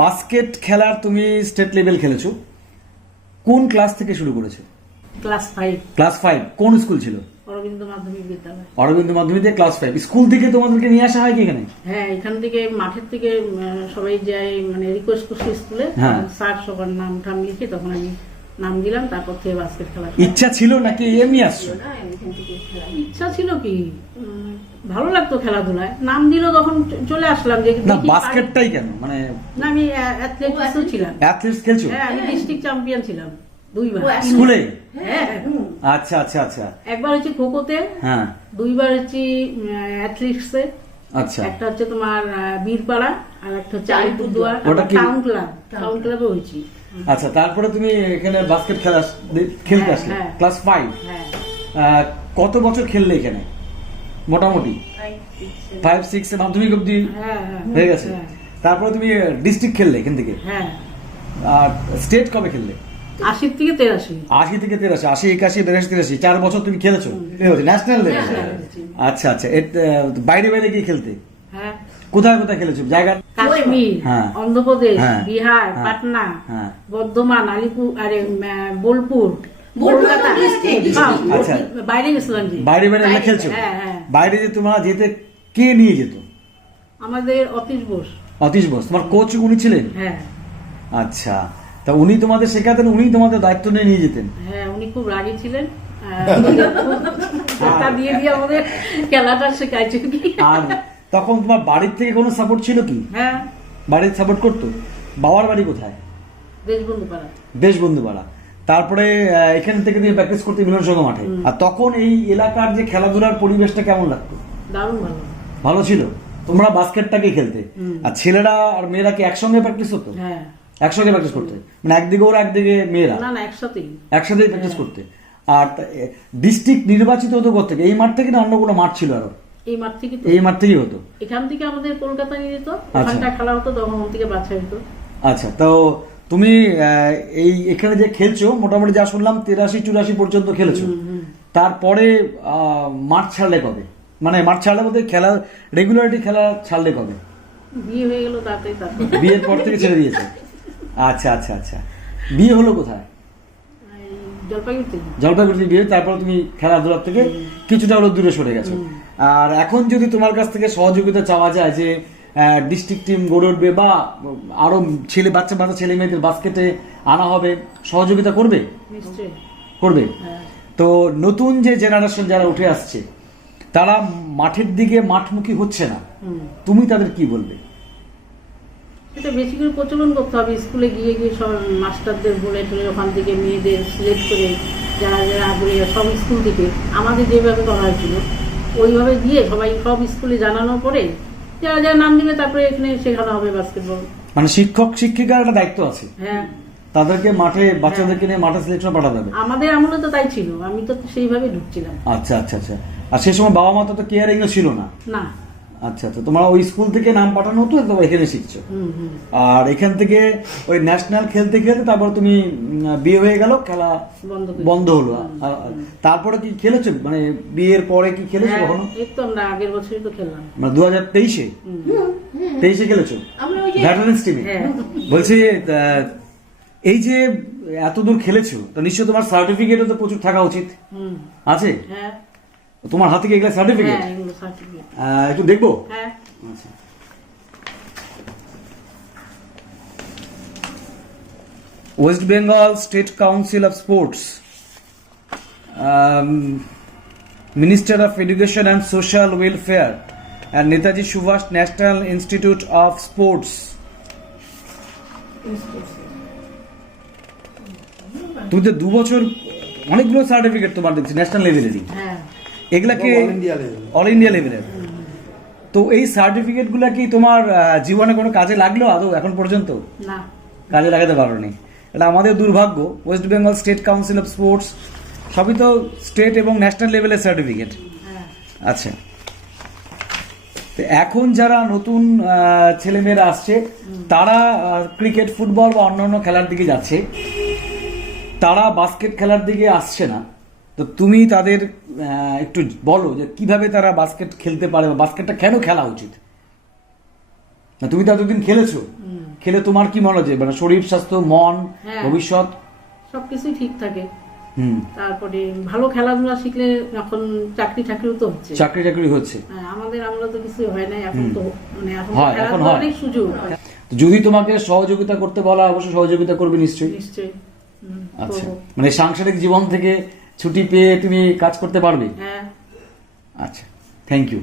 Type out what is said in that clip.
Basket খেলার তুমি state level খেলেছো, কোন ক্লাস থেকে শুরু করেছো? ক্লাস 5। ক্লাস 5 কোন স্কুল ছিল? অরবিন্দ মাধ্যমিক বিদ্যালয়। অরবিন্দ মাধ্যমিক থেকে ক্লাস 5 স্কুল থেকে তোমাদেরকে নিয়ে আসা হয় কি এখানে? হ্যাঁ, এখান থেকে মাঠের থেকে সবাই যায়, মানে রিকোয়েস্ট করছে স্কুলে, স্যার সবার নাম টাম লিখে তখন আমি নাম দিলাম, তারপর থেকে বাস্কেট খেলা। ইচ্ছা ছিল নাকি এমনি আসছো? ইচ্ছা ছিল কি, ভালো লাগতো খেলাধুলায়, নাম দিল তখন চলে আসলাম। যে না বাস্কেটটাই কেন, মানে না আমি অ্যাথলেটিক্সও ছিলাম। অ্যাথলেটিক্স খেলছো? হ্যাঁ, আমি ডিস্ট্রিক্ট চ্যাম্পিয়ন ছিলাম 2 বার স্কুলে। হ্যাঁ, আচ্ছা আচ্ছা আচ্ছা। একবার হচ্ছে খোখোতে, হ্যাঁ 2 বার হচ্ছে অ্যাথলেটিক্সে। আচ্ছা, একটা হচ্ছে তোমার বীরপাড়া, আর একটা হচ্ছে আলিপুরদুয়ার, ওটা কি? টাউন ক্লাবে হয়েছি। আচ্ছা, তারপরে তুমি এখানে বাস্কেট খেলতে আসলে ক্লাস 5। হ্যাঁ, কত বছর খেললে এখানে মোটামুটি? 5-6 মাধ্যমিক অবধি হয়ে গেছে। তারপরে তুমি ডিস্ট্রিক্ট খেললে এখান থেকে। হ্যাঁ, আর স্টেট কবে খেললে? 80 থেকে 83। 80 থেকে 83, 80, 81, 82, 83, 4 বছর তুমি খেলেছো ন্যাশনাল লেভেলে। আচ্ছা আচ্ছা, বাইরে বাইরে গিয়ে খেলতে? হ্যাঁ, কোথায় কোথায় খেলেছো জায়গা? কাশ্মীর, হ্যাঁ, অন্ধ্রপ্রদেশ, হ্যাঁ, বিহার, হ্যাঁ, পাটনা, হ্যাঁ, বর্ধমান, আলিপুর, আরে বোলপুর, কলকাতা। আচ্ছা, বাইরে গেছিলাম। বাইরে বাইরে খেলছো? হ্যাঁ হ্যাঁ। বাইরে যে তোমরা যেতে কে নিয়ে যেত? আমাদের অতীশ বোস। অতীশ বোস তোমার কোচ উনি ছিলেন? হ্যাঁ। আচ্ছা, তা উনি তোমাদের শেখাতেন, উনি তোমাদের দায়িত্ব নিয়ে যেতেন? হ্যাঁ, উনি খুব রাগী ছিলেন, টাকা দিয়ে দিয়ে আমাদের খেলাটা শেখাইছে। আর তখন তোমার বাড়ির থেকে কোনো সাপোর্ট ছিল কি? হ্যাঁ, বাড়ির সাপোর্ট করতো? বাবার বাড়ি কোথায়? দেশবন্ধু পাড়া। দেশবন্ধু পাড়া। তারপরে এখান থেকে তুমি প্র্যাকটিস করতে মিলন সংঘ মাঠে। আর তখন এই এলাকার যে খেলাধুলার পরিবেশটা কেমন লাগতো? দারুণ ভালো। ভালো ছিল? তোমরা বাস্কেটটাকে খেলতে, আর ছেলেরা আর মেয়েরা কি একসঙ্গে প্র্যাকটিস হতো? হ্যাঁ, একসঙ্গে প্র্যাকটিস করতে, মানে একদিকে ওরা একদিকে মেয়েরা? না না, একসাথেই প্র্যাকটিস করতে। আর ডিস্ট্রিক্ট নির্বাচিত হতো কোথেকে? এই মাঠ থেকে না অন্য কোনো মাঠ ছিল আরো? এই মাঠ থেকে। এই মাঠ থেকেই হতো? এখান থেকে আমাদের কলকাতা নিয়ে যেত, ওখানটা খেলা হতো, তখন ওখান থেকে বাছাই হতো। আচ্ছা, তো তুমি এই এখানে যে খেলছো মোটামুটি যা শুনলাম 83-84 পর্যন্ত খেলেছো। তারপরে মাঠ ছাড়লে কবে? মানে মাঠ ছাড়লে বলতে খেলা রেগুলারিটি খেলা ছাড়লে কবে? বিয়ে হয়ে গেল তাড়াতাড়ি। তারপর বিয়ের পর থেকে ছেড়ে দিয়েছে? আচ্ছা আচ্ছা আচ্ছা। বিয়ে হলো কোথায়? জলপাইগুড়িতে বিয়ে। তারপর তুমি খেলাধুলার থেকে কিছুটা হলো দূরে সরে গেছো। আর এখন যদি তোমার কাছ থেকে সহযোগিতা চাওয়া যায় যে ডিস্ট্রিক্ট টিম গড়ে উঠবে বা আরো বাচ্চা ছেলে মেয়েদের বাস্কেটে আনা হবে, সহযোগিতা করবে? নিশ্চয়ই করবে। তো নতুন যে জেনারেশন যারা উঠে আসছে তারা মাঠের দিকে মাঠমুখী হচ্ছে না, তুমি তাদের কি বলবে? এটা বেশি করে প্রচলন করতে হবে, স্কুলে গিয়ে গিয়ে সব মাস্টারদের বলে টলে ওখান থেকে মেয়েদের সিলেক্ট করে যারা যারা আগ্রহী সব স্কুল থেকে আমাদের যেভাবে করা হয়েছিল ওইভাবে দিয়ে সবাই সব স্কুলে জানানোর পরে যারা যারা নাম দিলে তারপরে এখানে শেখানো হবে বাস্কেটবল। মানে শিক্ষক শিক্ষিকার একটা দায়িত্ব আছে, হ্যাঁ, তাদেরকে মাঠে বাচ্চাদেরকে নিয়ে মাঠে সিলেকশন পাঠাতে হবে। আমাদের আমলে তো তাই ছিল, আমি তো সেইভাবে ঢুকছিলাম। আচ্ছা আচ্ছা আচ্ছা। আর সেই সময় বাবা মা তো কেয়ারিং ছিল না? না। আচ্ছা আচ্ছা, তোমার ওই স্কুল থেকে নাম পাঠানো হতো, তোমরা এখানে শিখছো। আর এখান থেকে ওই ন্যাশনাল খেলতে খেলতে তারপর তুমি বিয়ে হয়ে গেল, খেলা বন্ধ হলো। তারপরে কি খেলেছো, মানে বিয়ের পরে কি খেলেছো কখনো? এই তো আমরা আগের বছরই তো খেললাম, মানে 2023 খেলেছো ভেটারেন্স টিমে। বলছি এই যে এতদূর খেলেছো তো নিশ্চয় তোমার সার্টিফিকেটও তো প্রচুর থাকা উচিত আছে? হ্যাঁ, তোমার হাতে কি এগুলো সার্টিফিকেট? একটু দেখবো। আচ্ছা, West Bengal state council of sports, minister of education and social welfare and Netaji Subhash national institute of sports. তুমি তো 2 বছর অনেকগুলো সার্টিফিকেট তোমার দেখছি ন্যাশনাল লেভেলেরই, এগুলাকে অল ইন্ডিয়া লেভেলের। তো এই সার্টিফিকেট গুলা কি তোমার জীবনে কোনো কাজে লাগলো আদৌ এখন পর্যন্ত? না, কাজে লাগাতে পারোনি। এটা আমাদের দুর্ভাগ্য। West Bengal state council of sports সবই তো স্টেট এবং ন্যাশনাল লেভেলের সার্টিফিকেট। আচ্ছা, তো এখন যারা নতুন ছেলেমেয়েরা আসছে তারা ক্রিকেট, ফুটবল বা অন্যান্য খেলার দিকে যাচ্ছে, তারা বাস্কেট খেলার দিকে আসছে না। তো তুমি তাদের একটু বলো যে কিভাবে তারা বাস্কেট খেলতে পারে বা বাস্কেটটা কেন খেলা উচিত। তুমি তো এতদিন খেলেছো, খেলে তোমার কি মনে হচ্ছে, মানে শরীর স্বাস্থ্য, মন, হ্যাঁ। ভবিষ্যৎ? সবকিছুই ঠিক থাকে। হুম। তারপরে ভালো খেলাধুলা শিখলে এখন চাকরিও তো হচ্ছে। চাকরি হচ্ছে। হ্যাঁ, আমাদের আমলে তো কিছু হয় নাই, এখন তো মানে এখন হয়, এখন খেলাধুলার হয়। অনেক সুযোগ। যদি তোমাকে সহযোগিতা করতে বলা, অবশ্যই সহযোগিতা করবে নিশ্চয়ই। নিশ্চয়ই। আচ্ছা, করবো। মানে সাংসারিক জীবন থেকে ছুটি পেয়ে তুমি কাজ করতে পারবে? হ্যাঁ। আচ্ছা, থ্যাংক ইউ।